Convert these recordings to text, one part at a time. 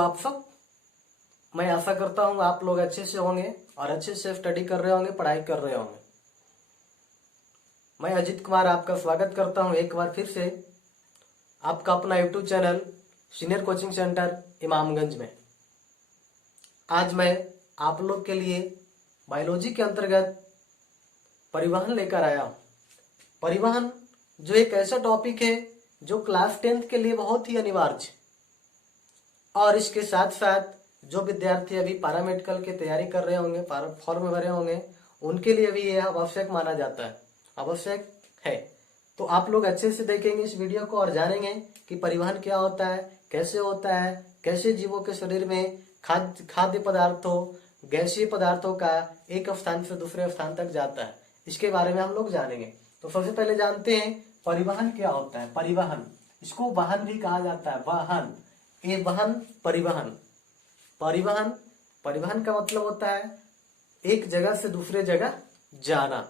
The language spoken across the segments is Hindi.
आप सब, मैं आशा करता हूँ आप लोग अच्छे से होंगे और अच्छे से स्टडी कर रहे होंगे, पढ़ाई कर रहे होंगे। मैं अजीत कुमार आपका स्वागत करता हूँ एक बार फिर से आपका अपना YouTube channel senior coaching centre Imamganj में। आज मैं आप लोग के लिए बायोलॉजी के अंतर्गत परिवहन लेकर आया हूँ। परिवहन जो एक ऐसा टॉपिक है जो क्लास 10th के लिए बहुत ही अनिवार्य है, और इसके साथ साथ जो विद्यार्थी अभी पैरामेडिकल की तैयारी कर रहे होंगे, फॉर्म भरे होंगे, उनके लिए भी यह आवश्यक माना जाता है, आवश्यक है। तो आप लोग अच्छे से देखेंगे इस वीडियो को और जानेंगे कि परिवहन क्या होता है, कैसे होता है, कैसे जीवों के शरीर में खाद्य पदार्थों, गैसीय पदार्थों का एक स्थान से दूसरे स्थान तक जाता है, इसके बारे में हम लोग जानेंगे। तो सबसे पहले जानते हैं परिवहन क्या होता है। परिवहन, इसको वाहन भी कहा जाता है, वाहन, ये वाहन, परिवहन। परिवहन, परिवहन का मतलब होता है एक जगह से दूसरे जगह जाना।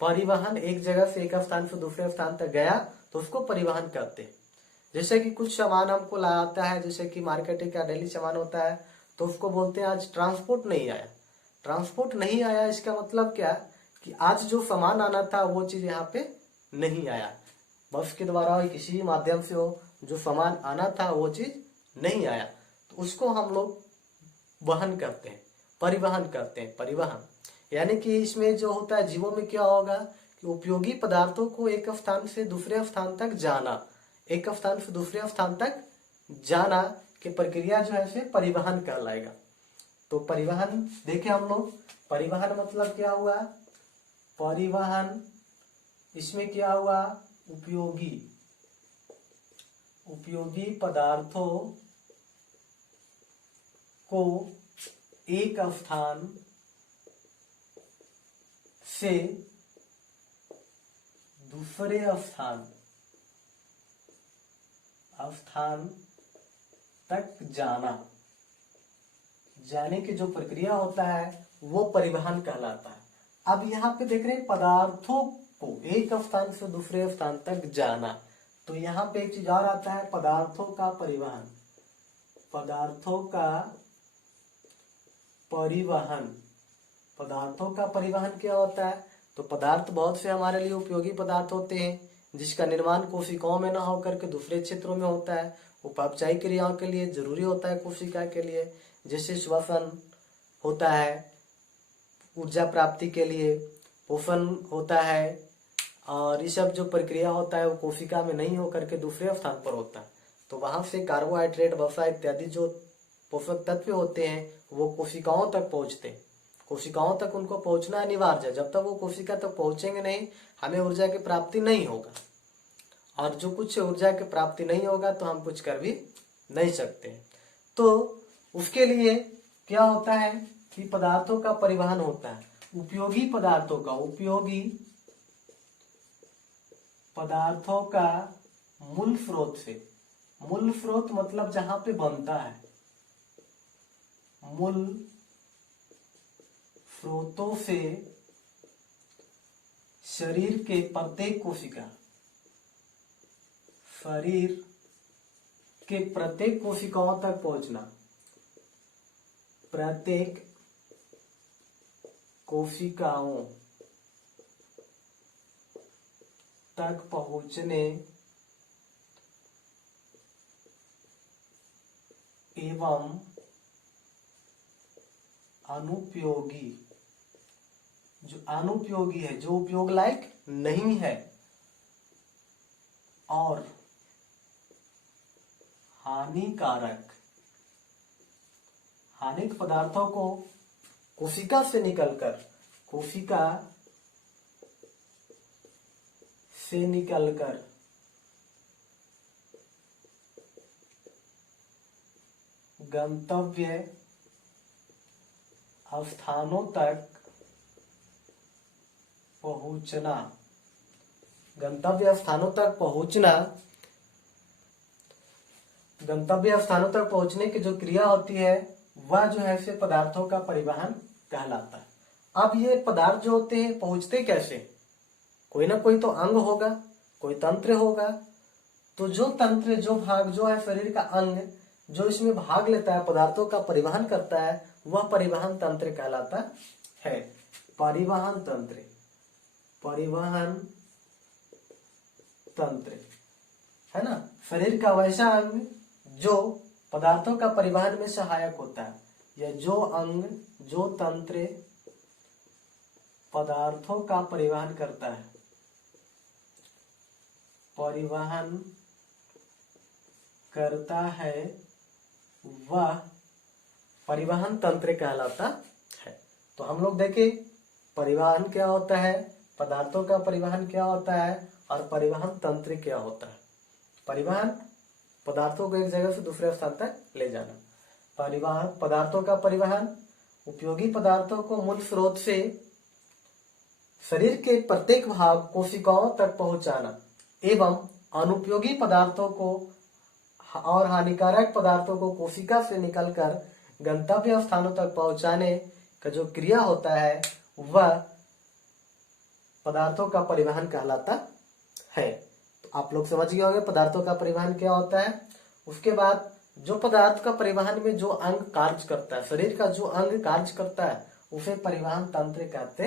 परिवहन, एक जगह से एक स्थान से दूसरे स्थान तक गया तो उसको परिवहन कहते हैं। जैसे कि कुछ सामान हमको लाता है, जैसे कि मार्केटिंग का डेली सामान होता है, तो उसको बोलते हैं आज ट्रांसपोर्ट नहीं आया। ट्रांसपोर्ट नहीं आया, इसका मतलब क्या कि आज जो सामान आना था वो चीज यहाँ पे नहीं आया। बस के द्वारा हो, किसी भी माध्यम से हो, जो सामान आना था वो चीज नहीं आया, तो उसको हम लोग वहन करते हैं, परिवहन करते हैं। परिवहन यानी कि इसमें जो होता है जीवों में क्या होगा कि उपयोगी पदार्थों को एक स्थान से दूसरे स्थान तक जाना, एक स्थान से दूसरे स्थान तक जाना की प्रक्रिया जो है इसे परिवहन कहलाएगा। तो परिवहन देखें हम लोग, परिवहन मतलब क्या हुआ, परिवहन इसमें क्या हुआ, उपयोगी पदार्थों को एक स्थान से दूसरे स्थान तक जाने की जो प्रक्रिया होता है वो परिवहन कहलाता है। अब यहाँ पे देख रहे हैं पदार्थों को एक स्थान से दूसरे स्थान तक जाना, तो यहाँ पे एक चीज और आता है, पदार्थों का परिवहन। पदार्थों का परिवहन, पदार्थों का परिवहन क्या होता है, तो पदार्थ बहुत से हमारे लिए उपयोगी पदार्थ होते हैं जिसका निर्माण कोशिकाओं में न होकर के दूसरे क्षेत्रों में होता है। उपापचयी क्रियाओं के लिए जरूरी होता है कोशिका के लिए, जैसे श्वसन होता है ऊर्जा प्राप्ति के लिए, पोषण होता है, और ये सब जो प्रक्रिया होता है वो कोशिका में नहीं होकर के दूसरे स्थान पर होता है। तो वहां से कार्बोहाइड्रेट, वसा इत्यादि जो पोषक तत्व होते हैं वो कोशिकाओं तक पहुंचते हैं। कोशिकाओं तक उनको पहुंचना अनिवार्य है, जब तक वो कोशिका तक पहुंचेंगे नहीं हमें ऊर्जा की प्राप्ति नहीं होगा, और जो कुछ ऊर्जा की प्राप्ति नहीं होगा तो हम कुछ कर भी नहीं सकते। तो उसके लिए क्या होता है कि पदार्थों का परिवहन होता है, उपयोगी पदार्थों का, उपयोगी पदार्थों का मूल स्रोत से, मूल स्रोत मतलब जहां पे बनता है, मूल स्रोतों से शरीर के प्रत्येक कोशिका, शरीर के प्रत्येक कोशिकाओं तक पहुंचना, प्रत्येक कोशिकाओं तक पहुंचने एवं अनुपयोगी, जो अनुपयोगी है, जो उपयोग लायक नहीं है, और हानिकारक पदार्थों को कोशिका से निकलकर गंतव्य स्थानों तक पहुंचना, गंतव्य स्थानों तक पहुंचना, गंतव्य स्थानों तक पहुंचने की जो क्रिया होती है वह जो है से पदार्थों का परिवहन कहलाता है। अब ये पदार्थ जो होते हैं पहुंचते कैसे, कोई ना कोई तो अंग होगा, कोई तंत्र होगा, तो जो तंत्र, जो भाग, जो है शरीर का अंग जो इसमें भाग लेता है, पदार्थों का परिवहन करता है, वह परिवहन तंत्र कहलाता है। परिवहन तंत्र, परिवहन तंत्र है ना, शरीर का वैसा अंग जो पदार्थों का परिवहन में सहायक होता है, या जो अंग, जो तंत्र पदार्थों का परिवहन करता है, परिवहन करता है, वह परिवहन तंत्र कहलाता है। तो हम लोग देखें परिवहन क्या होता है, पदार्थों का परिवहन क्या होता है, और परिवहन तंत्र क्या होता है। परिवहन पदार्थों को एक जगह से दूसरे स्थान तक ले जाना। परिवहन, पदार्थों का परिवहन, उपयोगी पदार्थों को मूल स्रोत से शरीर के प्रत्येक भाग, कोशिकाओं तक पहुंचाना, एवं अनुपयोगी पदार्थों को और हानिकारक पदार्थों को कोशिका से निकलकर गंतव्य स्थानों तक पहुंचाने का जो क्रिया होता है, वह पदार्थों का परिवहन कहलाता है। तो आप लोग समझ गए होंगे पदार्थों का परिवहन क्या होता है। उसके बाद जो पदार्थ का परिवहन में जो अंग कार्य करता है, शरीर का जो अंग कार्य करता है, उसे परिवहन तंत्र कहते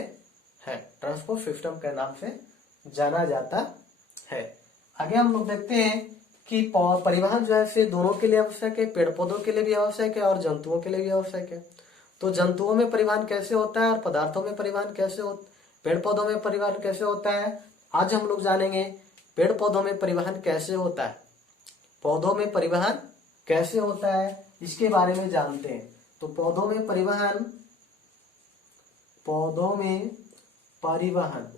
हैं, ट्रांसपोर्ट सिस्टम के नाम से जाना जाता है। आगे हम लोग देखते हैं कि परिवहन जो है से दोनों के लिए आवश्यक है, पेड़ पौधों के लिए भी आवश्यक है और जंतुओं के लिए भी आवश्यक है। तो जंतुओं में परिवहन कैसे होता है और पदार्थों में परिवहन कैसे होता, पेड़ पौधों में परिवहन कैसे होता है, आज हम लोग जानेंगे। पेड़ पौधों में परिवहन कैसे होता है, पौधों में परिवहन कैसे होता है, इसके बारे में जानते हैं। तो पौधों में परिवहन, पौधों में परिवहन,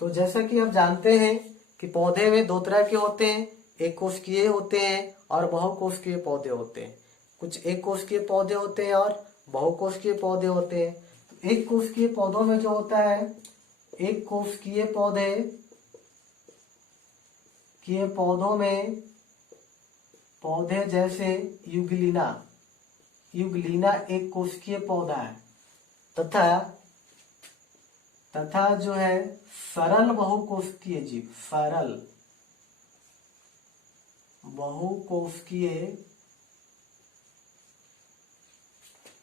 तो जैसा कि आप जानते हैं कि पौधे में दो तरह के होते हैं, एक कोशिकीय होते हैं और बहुकोशिकीय पौधे होते हैं। कुछ एक कोशिकीय पौधे होते हैं और बहुकोशिकीय पौधे होते हैं। तो एक कोशिकीय पौधों में जो होता है, एक कोशिकीय पौधे के पौधों में, पौधे जैसे युगलिना, युगलिना एक कोशिकीय पौधा है, तथा जो है सरल बहुकोशिकीय जीव, सरल बहुकोशिकीय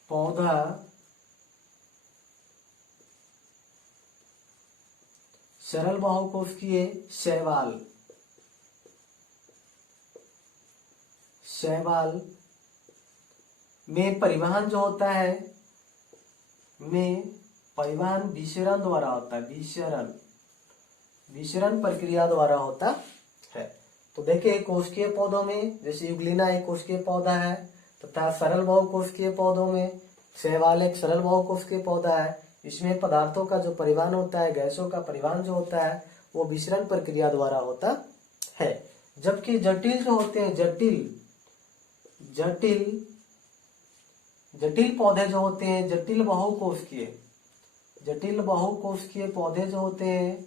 पौधा सरल बहुकोशिकीय शैवाल, शैवाल में परिवहन जो होता है, में परिवहन विसरण द्वारा होता है, विसरण, विसरण प्रक्रिया द्वारा होता है। तो देखिए कोशिकीय पौधों में जैसे युगलिना एक कोशिकीय पौधा है, तथा सरल बहुकोशिकीय पौधों में शैवाल एक सरल बहुकोशिकीय पौधा है। इसमें पदार्थों का जो परिवहन होता है, गैसों का परिवहन जो होता है, वो विसरण प्रक्रिया द्वारा होता है। जबकि जटिल जो होते हैं, जटिल पौधे जो होते हैं, जटिल बहुकोशिकीय पौधे जो होते हैं,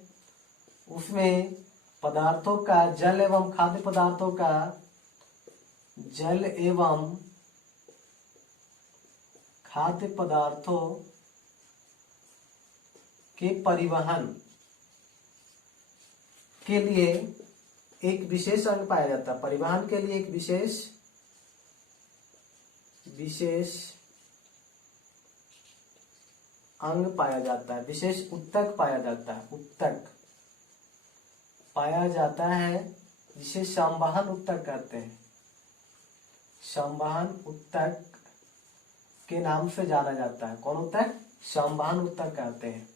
उसमें पदार्थों का, जल एवं खाद्य पदार्थों का, जल एवं खाद्य पदार्थों के परिवहन के लिए एक विशेष अंग पाया जाता है। परिवहन के लिए एक विशेष अंग पाया जाता है, विशेष उत्तक पाया जाता है, उत्तक पाया जाता है, जिसे संवहन उत्तक कहते हैं। संवहन उत्तक के नाम से जाना जाता है। कौन उत्तक? संवहन उत्तक कहते हैं।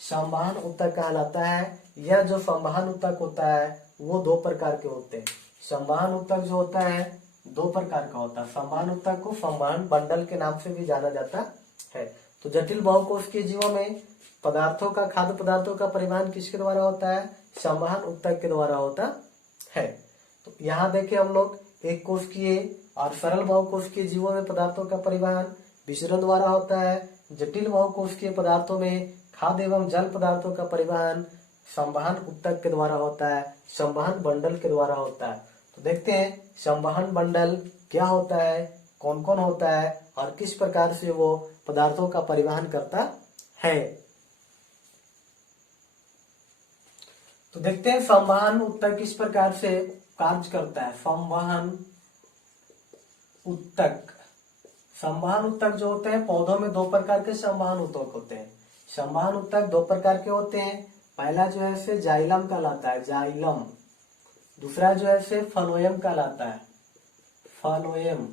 संवहन उत्तक कहलाता है। यह जो संवहन उत्तक होता है वो दो प्रकार के होते हैं। संवहन उत्तक जो होता है दो प्रकार का होता है। संवहन उत्तक को संवहन बंडल के नाम से भी जाना जाता है। तो जटिल बहुकोशिकीय जीवों में पदार्थों का, खाद्य पदार्थों का परिवहन किसके द्वारा होता है? संवहन उत्तक के द्वारा होता है। तो यहाँ देखें हम लोग एक कोशिकीय और सरल बहुकोशिकीय जीवों में पदार्थों का परिवहन विसरण द्वारा होता है। जटिल बहुकोशिकीय पदार्थों में खाद्य एवं जल पदार्थों का परिवहन संवहन उत्तक के द्वारा होता है, संवहन बंडल के द्वारा होता है। तो देखते हैं संवहन बंडल क्या होता है, कौन कौन होता है और किस प्रकार से वो पदार्थों का परिवहन करता है। तो देखते हैं संवहन उत्तक किस प्रकार से कार्य करता है। संवहन उत्तक, संवहन उत्तक जो होते हैं, पौधों में दो प्रकार के संवहन उत्तक होते हैं। संवहन उत्तक दो प्रकार के होते हैं। पहला जो है से जाइलम कहलाता है, जाइलम। दूसरा जो है से फ्लोएम कहलाता है, फ्लोएम।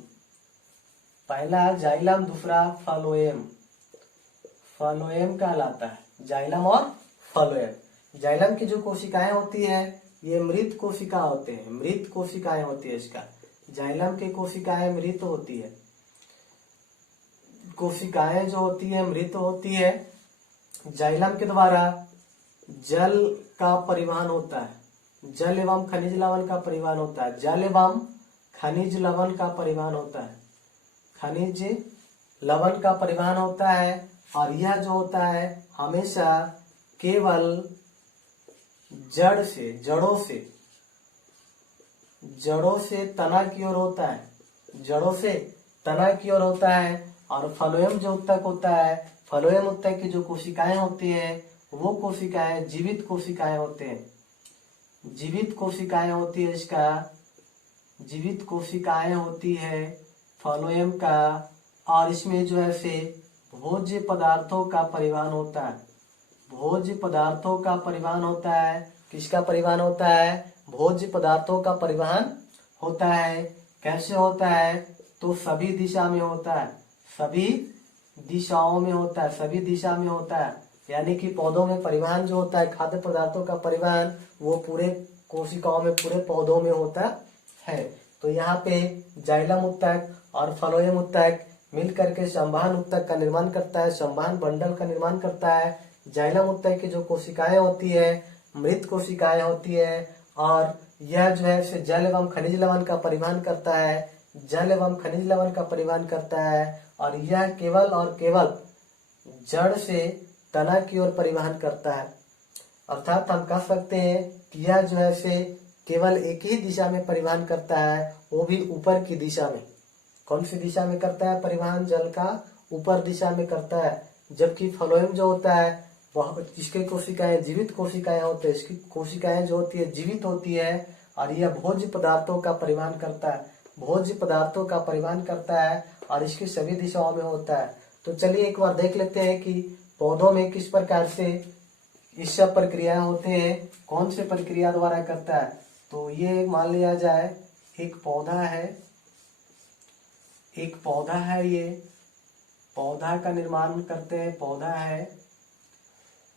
पहला जाइलम, दूसरा फ्लोएम। फ्लोएम कहलाता है, जाइलम और फ्लोएम। जाइलम की जो कोशिकाएं होती है ये मृत कोशिका होते हैं, मृत कोशिकाएं होती है इसका। जाइलम की कोशिकाएं मृत होती है, कोशिकाएं जो होती है मृत होती है। जाइलम के द्वारा जल का परिवहन होता है, जल एवं खनिज लवण का परिवहन होता है, जल एवं खनिज लवण का परिवहन होता है, खनिज लवण का परिवहन होता है। और यह जो होता है हमेशा केवल जड़ से, जड़ों से तना की ओर होता है, जड़ों से तना की ओर होता है। और फ्लोएम जो उत्तक होता है, फ्लोएम उत्तक की जो कोशिकाएं होती है वो कोशिकाएं जीवित कोशिकाएं होते हैं, जीवित कोशिकाएं होती है इसका, जीवित कोशिकाएं होती है फ्लोएम का। और इसमें जो है से भोज्य पदार्थों का परिवहन होता है, भोज्य पदार्थों का परिवहन होता है। किसका परिवहन होता है? भोज्य पदार्थों का परिवहन होता है। कैसे होता है? तो सभी दिशा में होता है, सभी दिशाओं में होता है, सभी दिशा में होता है। यानी कि पौधों में परिवहन जो होता है, खाद्य पदार्थों का परिवहन, वो पूरे कोशिकाओं में, पूरे पौधों में होता है। तो यहाँ पे जाइलम उत्तक और फ्लोएम उत्तक मिलकर के संवहन उत्तक का निर्माण करता है, संवहन बंडल का निर्माण करता है। जाइलम उत्तक की जो कोशिकाएं होती है मृत कोशिकाएं होती है, और यह जो है से जल एवं खनिज लवण का परिवहन करता है, जल एवं खनिज लवण का परिवहन करता है। और यह केवल और केवल जड़ से तना की ओर परिवहन करता है। अर्थात हम कह सकते हैं कि यह जो है से केवल एक ही दिशा में परिवहन करता है, वो भी ऊपर की दिशा में। कौन सी दिशा में करता है परिवहन? जल का ऊपर दिशा में करता है। जबकि फ्लोएम जो होता है वह, इसके कोशिकाएं जीवित कोशिकाएं होते हैं, इसकी कोशिकाएं जो होती है जीवित होती है। और यह भोज्य पदार्थों का परिवहन करता है, भोज्य पदार्थों का परिवहन करता है, और इसकी सभी दिशाओं में होता है। तो चलिए एक बार देख लेते हैं कि पौधों में किस प्रकार से इस सब प्रक्रिया होते हैं, कौन से प्रक्रिया द्वारा करता है। तो ये मान लिया जाए एक पौधा है, एक पौधा है, ये पौधा का निर्माण करते हैं, पौधा है,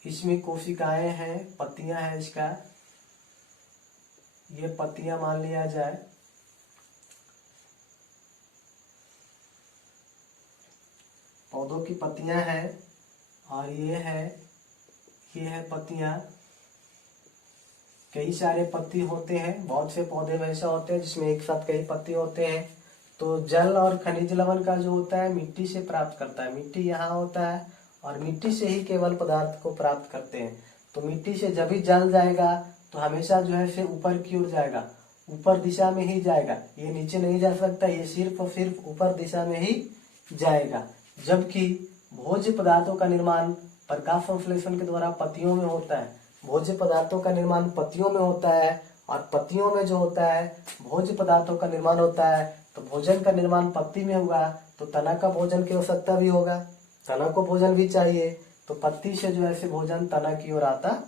इसमें कोशिकाएं हैं, पत्तियां हैं, इसका ये पत्तियां मान लिया जाए। पौधों की पत्तियां हैं, और ये है पत्तियां। कई सारे पत्ती होते हैं, बहुत से पौधे में ऐसा होते हैं जिसमें एक साथ कई पत्ती होते हैं। तो जल और खनिज लवण का जो होता है मिट्टी से प्राप्त करता है, मिट्टी यहाँ होता है, और मिट्टी से ही केवल पदार्थ को प्राप्त करते हैं। तो मिट्टी से जब भी जल जाएगा तो हमेशा जो है से ऊपर की ओर जाएगा, ऊपर दिशा में ही जाएगा, ये नीचे नहीं जा सकता, ये सिर्फ और सिर्फ ऊपर दिशा में ही जाएगा। जबकि भोज्य पदार्थों का निर्माण प्रकाश संश्लेषण के द्वारा पत्तियों में होता है, भोज्य पदार्थों का निर्माण पत्तियों में होता है। और पत्तियों में जो होता है भोज्य पदार्थों का निर्माण होता है, तो भोजन का निर्माण पत्ती में होगा, तो तना का भोजन की आवश्यकता भी होगा, तना को भोजन भी चाहिए। तो पत्ती से जो है भोजन तना की ओर आता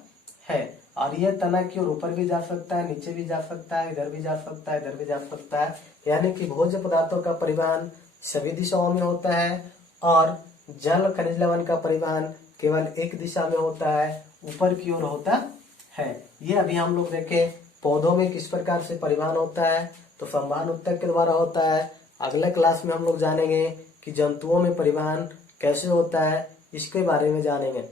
है, और यह तना की ओर ऊपर भी जा सकता है, नीचे भी जा सकता है, इधर भी जा सकता है, इधर भी जा सकता है। यानी कि भोज्य पदार्थों का परिवहन सभी दिशाओं में होता है, और जल खनिज लवण का परिवहन केवल एक दिशा में होता है, ऊपर की ओर होता है। ये अभी हम लोग देखे पौधों में किस प्रकार से परिवहन होता है, तो संवहन उत्तक के द्वारा होता है। अगले क्लास में हम लोग जानेंगे कि जंतुओं में परिवहन कैसे होता है, इसके बारे में जानेंगे।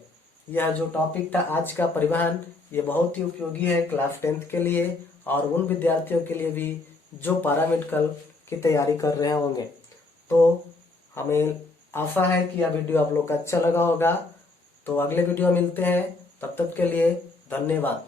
यह जो टॉपिक था आज का परिवहन, ये बहुत ही उपयोगी है क्लास 10th के लिए, और उन विद्यार्थियों के लिए भी जो पैरामेडिकल की तैयारी कर रहे होंगे। तो हमें आशा है कि यह वीडियो आप लोग को अच्छा लगा होगा। तो अगले वीडियो मिलते हैं, तब तक के लिए धन्यवाद।